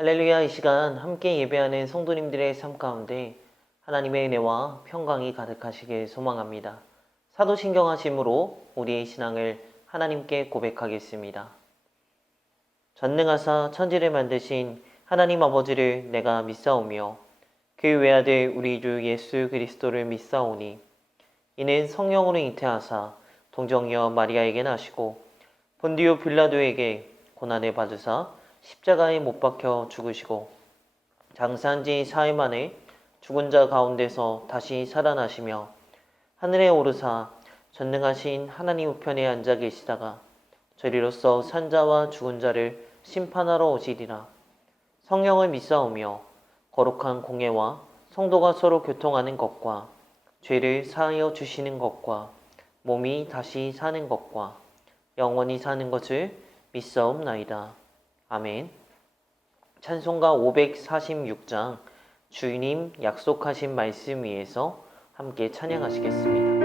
할렐루야. 이 시간 함께 예배하는 성도님들의 삶 가운데 하나님의 은혜와 평강이 가득하시길 소망합니다. 사도신경하심으로 우리의 신앙을 하나님께 고백하겠습니다. 전능하사 천지를 만드신 하나님 아버지를 내가 믿사오며 그 외아들 우리 주 예수 그리스도를 믿사오니 이는 성령으로 잉태하사 동정녀 마리아에게 나시고 본디오 빌라도에게 고난을 받으사 십자가에 못 박혀 죽으시고 장사한 지 사흘 만에 죽은 자 가운데서 다시 살아나시며 하늘에 오르사 전능하신 하나님 우편에 앉아 계시다가 저리로서 산자와 죽은 자를 심판하러 오시리라. 성령을 믿사오며 거룩한 공예와 성도가 서로 교통하는 것과 죄를 사하여 주시는 것과 몸이 다시 사는 것과 영원히 사는 것을 믿사옵나이다. 아멘. 찬송가 546장 주님 약속하신 말씀 위에서 함께 찬양하시겠습니다.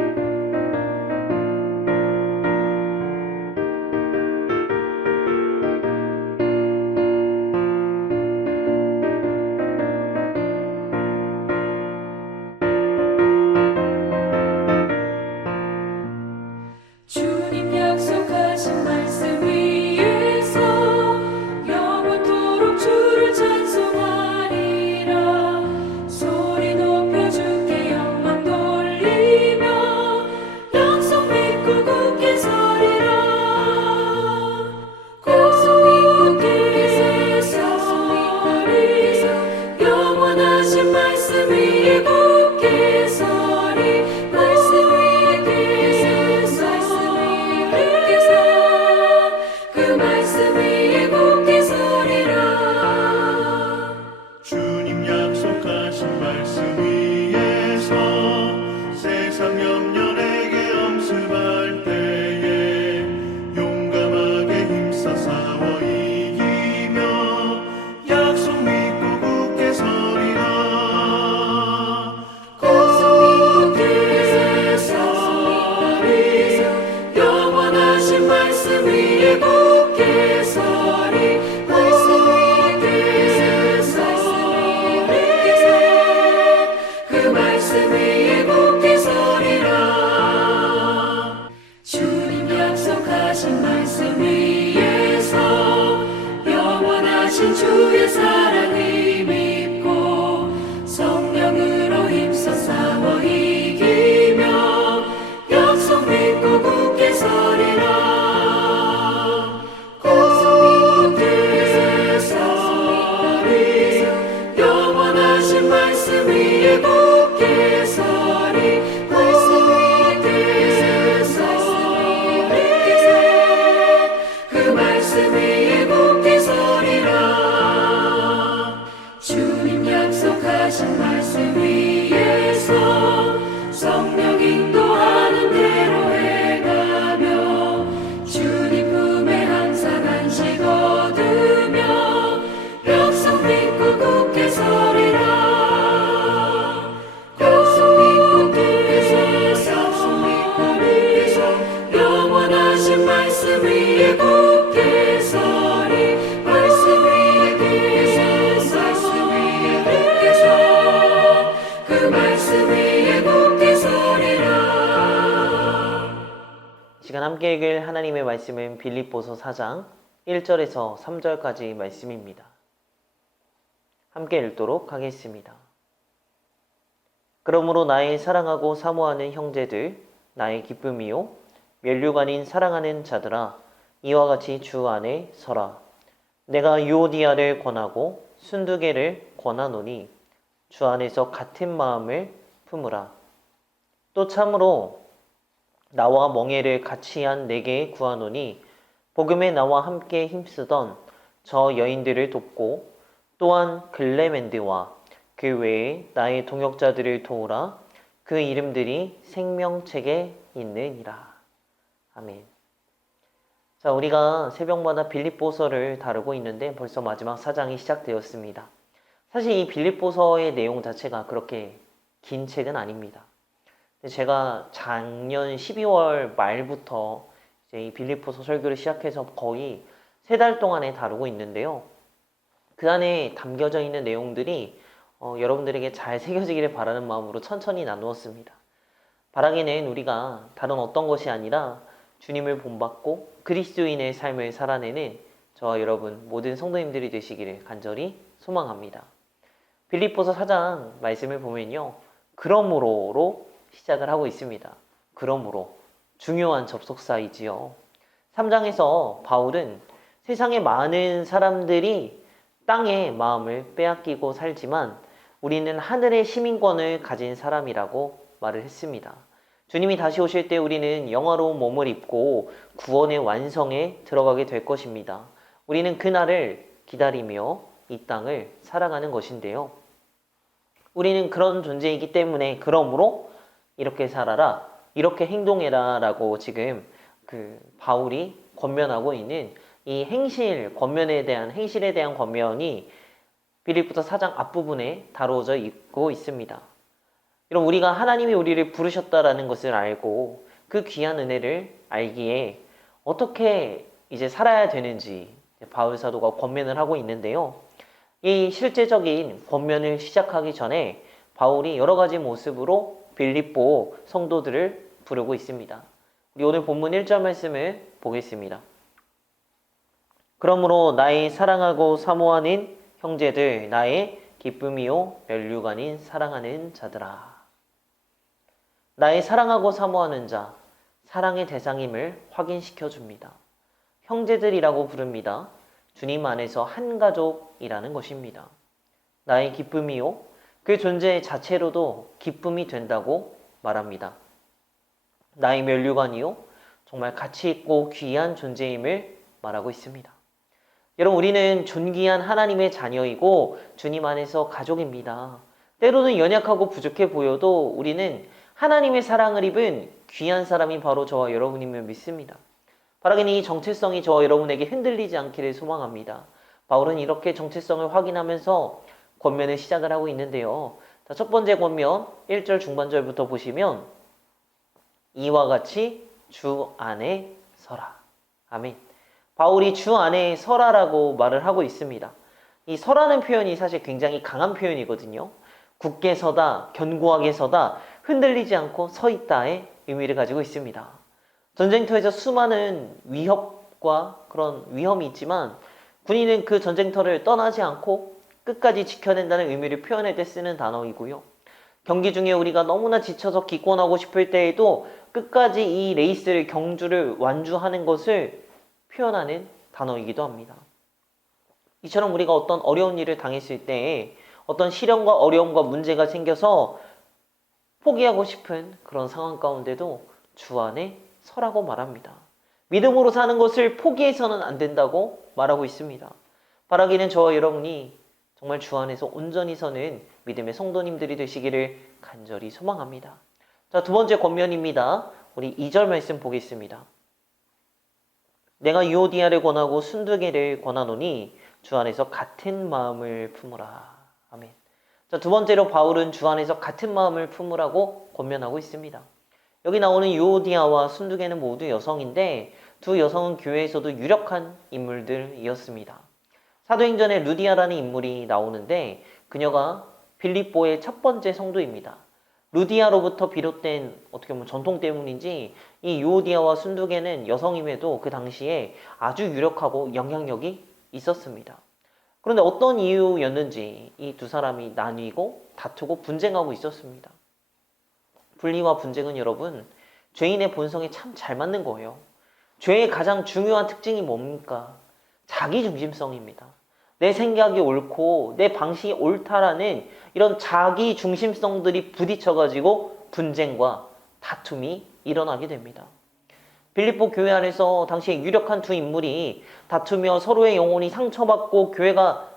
주님 약속하신 말씀 위에서 영원토록 주를 찬송하리라. 소리 높여 주께 영광 돌리며 약속 믿고 굳게 서리라. 굳게 서리 영원하신 말씀 위에 굳게 서리. 말씀 위에 그 말씀 위에 굳게 서리라. 주님 약속하신 말씀 위에서 세상 염려에게 엄습할 때에 용감하게 힘써 싸워 이기며 약속 믿고 굳게 서리라. 굳게 서리 영원하신 말씀 위에 굳게 서리. 말씀 위에 서리 그 말씀 위에 굳게 서리라. 주님 약속하신 말씀 위에서 영원하신 주의 사랑을 믿고 성령으로 힘써 싸워 이기며 약속 믿고 굳게 서리라. 굳게 서리 영원하신 말씀 위에 굳게 서리. 말씀 위에 서리 그 말씀 위에 굳게 서리라. 주님 약속하신 말씀 위에서 성령 인도하는 대로 행하며 주님 품에 항상 안식 얻으며 약속 믿고 굳게 서리라. 약속 믿고 굳게 서리 영원하신 말씀 위에 굳게 서리. 말씀 위에 굳게 서 그 말씀 위에 굳게 서리라. 이 시간 함께 읽을 하나님의 말씀은 빌립보서 4장 1절에서 3절까지 말씀입니다. 함께 읽도록 하겠습니다. 그러므로 나의 사랑하고 사모하는 형제들, 나의 기쁨이요 면류가 아닌 사랑하는 자들아, 이와 같이 주 안에 서라. 내가 유오디아를 권하고 순두개를 권하노니 주 안에서 같은 마음을 품으라. 또 참으로 나와 멍에를 같이 한 네게 구하노니 복음에 나와 함께 힘쓰던 저 여인들을 돕고 또한 글레멘드와 그 외에 나의 동역자들을 도우라. 그 이름들이 생명책에 있느니라. 아멘. 자, 우리가 새벽마다 빌립보서를 다루고 있는데 벌써 마지막 4장이 시작되었습니다. 사실 이 빌립보서의 내용 자체가 그렇게 긴 책은 아닙니다. 제가 작년 12월 말부터 이제 이 빌립보서 설교를 시작해서 거의 3달 동안에 다루고 있는데요. 그 안에 담겨져 있는 내용들이 여러분들에게 잘 새겨지기를 바라는 마음으로 천천히 나누었습니다. 바라기는 우리가 다른 어떤 것이 아니라 주님을 본받고 그리스도인의 삶을 살아내는 저와 여러분 모든 성도님들이 되시기를 간절히 소망합니다. 빌립보서 4장 말씀을 보면요. 그러므로로 시작을 하고 있습니다. 그러므로 중요한 접속사이지요. 3장에서 바울은 세상의 많은 사람들이 땅의 마음을 빼앗기고 살지만 우리는 하늘의 시민권을 가진 사람이라고 말을 했습니다. 주님이 다시 오실 때 우리는 영화로운 몸을 입고 구원의 완성에 들어가게 될 것입니다. 우리는 그날을 기다리며 이 땅을 살아가는 것인데요. 우리는 그런 존재이기 때문에 그러므로 이렇게 살아라, 이렇게 행동해라 라고 지금 바울이 권면하고 있는 이 행실에 대한 권면이 빌립보서 4장 앞부분에 다루어져 있고 있습니다. 여러분, 우리가 하나님이 우리를 부르셨다라는 것을 알고 그 귀한 은혜를 알기에 어떻게 이제 살아야 되는지 바울 사도가 권면을 하고 있는데요. 이 실제적인 권면을 시작하기 전에 바울이 여러 가지 모습으로 빌립보 성도들을 부르고 있습니다. 우리 오늘 본문 1절 말씀을 보겠습니다. 그러므로 나의 사랑하고 사모하는 형제들, 나의 기쁨이요 면류가 아닌 사랑하는 자들아. 나의 사랑하고 사모하는 자, 사랑의 대상임을 확인시켜 줍니다. 형제들이라고 부릅니다. 주님 안에서 한 가족이라는 것입니다. 나의 기쁨이요, 그 존재 자체로도 기쁨이 된다고 말합니다. 나의 면류관이요, 정말 가치 있고 귀한 존재임을 말하고 있습니다. 여러분, 우리는 존귀한 하나님의 자녀이고 주님 안에서 가족입니다. 때로는 연약하고 부족해 보여도 우리는 하나님의 사랑을 입은 귀한 사람이 바로 저와 여러분임을 믿습니다. 바라기는 이 정체성이 저와 여러분에게 흔들리지 않기를 소망합니다. 바울은 이렇게 정체성을 확인하면서 권면을 시작을 하고 있는데요. 자, 첫 번째 권면 1절 중반절부터 보시면 이와 같이 주 안에 서라. 아멘. 바울이 주 안에 서라라고 말을 하고 있습니다. 이 서라는 표현이 사실 굉장히 강한 표현이거든요. 굳게 서다, 견고하게 서다, 흔들리지 않고 서 있다의 의미를 가지고 있습니다. 전쟁터에서 수많은 위협과 그런 위험이 있지만 군인은 그 전쟁터를 떠나지 않고 끝까지 지켜낸다는 의미를 표현할 때 쓰는 단어이고요. 경기 중에 우리가 너무나 지쳐서 기권하고 싶을 때에도 끝까지 이 레이스를, 경주를 완주하는 것을 표현하는 단어이기도 합니다. 이처럼 우리가 어떤 어려운 일을 당했을 때 어떤 시련과 어려움과 문제가 생겨서 포기하고 싶은 그런 상황 가운데도 주 안에 서라고 말합니다. 믿음으로 사는 것을 포기해서는 안 된다고 말하고 있습니다. 바라기는 저와 여러분이 정말 주 안에서 온전히 서는 믿음의 성도님들이 되시기를 간절히 소망합니다. 자, 두 번째 권면입니다. 우리 2절 말씀 보겠습니다. 내가 유오디아를 권하고 순두개를 권하노니 주 안에서 같은 마음을 품으라. 아멘. 자, 두 번째로 바울은 주 안에서 같은 마음을 품으라고 권면하고 있습니다. 여기 나오는 유오디아와 순두개는 모두 여성인데 두 여성은 교회에서도 유력한 인물들이었습니다. 사도행전에 루디아라는 인물이 나오는데 그녀가 빌립보의 첫 번째 성도입니다. 루디아로부터 비롯된 어떻게 보면 전통 때문인지 이 유오디아와 순두개는 여성임에도 그 당시에 아주 유력하고 영향력이 있었습니다. 그런데 어떤 이유였는지 이 두 사람이 나뉘고 다투고 분쟁하고 있었습니다. 분리와 분쟁은 여러분, 죄인의 본성에 참 잘 맞는 거예요. 죄의 가장 중요한 특징이 뭡니까? 자기중심성입니다. 내 생각이 옳고 내 방식이 옳다라는 이런 자기 중심성들이 부딪혀가지고 분쟁과 다툼이 일어나게 됩니다. 빌립보 교회 안에서 당시에 유력한 두 인물이 다투며 서로의 영혼이 상처받고 교회가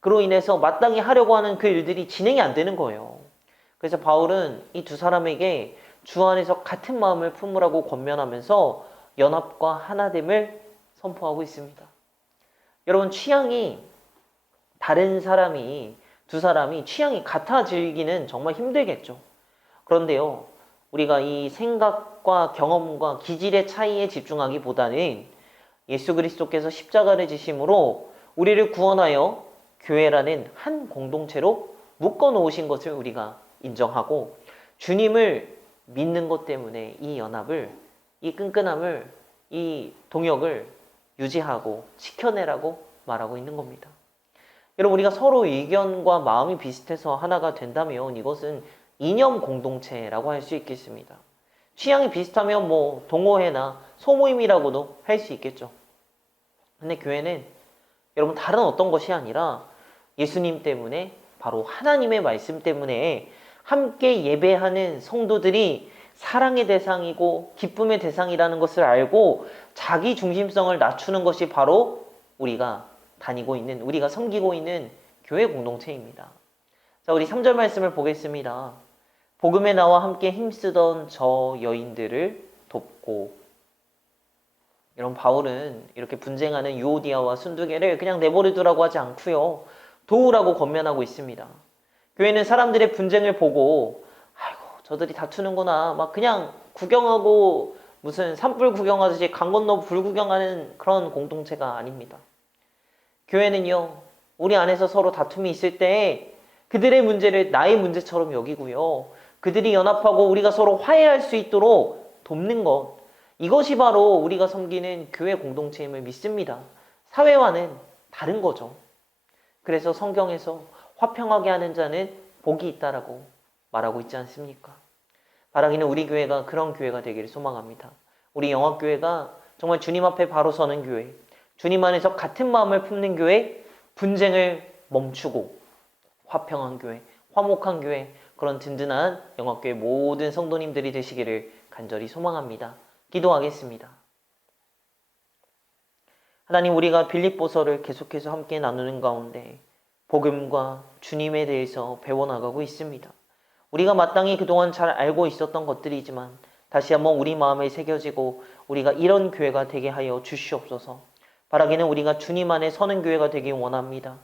그로 인해서 마땅히 하려고 하는 그 일들이 진행이 안 되는 거예요. 그래서 바울은 이 두 사람에게 주 안에서 같은 마음을 품으라고 권면하면서 연합과 하나됨을 선포하고 있습니다. 여러분, 취향이 다른 사람이, 두 사람이 취향이 같아지기는 정말 힘들겠죠. 그런데요, 우리가 이 생각과 경험과 기질의 차이에 집중하기보다는 예수 그리스도께서 십자가를 지심으로 우리를 구원하여 교회라는 한 공동체로 묶어 놓으신 것을 우리가 인정하고 주님을 믿는 것 때문에 이 연합을, 이 끈끈함을, 이 동역을 유지하고 지켜내라고 말하고 있는 겁니다. 여러분, 우리가 서로 의견과 마음이 비슷해서 하나가 된다면 이것은 이념 공동체라고 할 수 있겠습니다. 취향이 비슷하면 뭐 동호회나 소모임이라고도 할 수 있겠죠. 근데 교회는 여러분 다른 어떤 것이 아니라 예수님 때문에, 바로 하나님의 말씀 때문에 함께 예배하는 성도들이 사랑의 대상이고 기쁨의 대상이라는 것을 알고 자기 중심성을 낮추는 것이 바로 우리가 다니고 있는, 우리가 섬기고 있는 교회 공동체입니다. 자, 우리 3절 말씀을 보겠습니다. 복음에 나와 함께 힘쓰던 저 여인들을 돕고. 여러분, 바울은 이렇게 분쟁하는 유오디아와 순두개를 그냥 내버려 두라고 하지 않고요, 도우라고 권면하고 있습니다. 교회는 사람들의 분쟁을 보고 아이고 저들이 다투는구나 막 그냥 구경하고 무슨 산불 구경하듯이 강 건너 불 구경하는 그런 공동체가 아닙니다. 교회는요, 우리 안에서 서로 다툼이 있을 때 그들의 문제를 나의 문제처럼 여기고요, 그들이 연합하고 우리가 서로 화해할 수 있도록 돕는 것, 이것이 바로 우리가 섬기는 교회 공동체임을 믿습니다. 사회와는 다른 거죠. 그래서 성경에서 화평하게 하는 자는 복이 있다라고 말하고 있지 않습니까? 바라기는 우리 교회가 그런 교회가 되기를 소망합니다. 우리 영화교회가 정말 주님 앞에 바로 서는 교회, 주님 안에서 같은 마음을 품는 교회, 분쟁을 멈추고 화평한 교회, 화목한 교회, 그런 든든한 영화교회 모든 성도님들이 되시기를 간절히 소망합니다. 기도하겠습니다. 하나님, 우리가 빌립보서를 계속해서 함께 나누는 가운데 복음과 주님에 대해서 배워나가고 있습니다. 우리가 마땅히 그동안 잘 알고 있었던 것들이지만 다시 한번 우리 마음에 새겨지고 우리가 이런 교회가 되게 하여 주시옵소서. 바라기는 우리가 주님 안에 서는 교회가 되길 원합니다.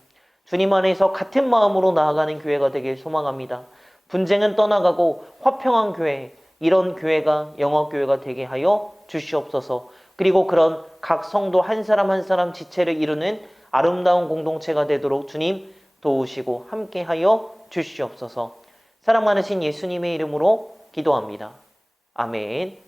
주님 안에서 같은 마음으로 나아가는 교회가 되길 소망합니다. 분쟁은 떠나가고 화평한 교회, 이런 교회가 영어교회가 되게 하여 주시옵소서. 그리고 그런 각 성도 한 사람 한 사람 지체를 이루는 아름다운 공동체가 되도록 주님 도우시고 함께하여 주시옵소서. 사랑 많으신 예수님의 이름으로 기도합니다. 아멘.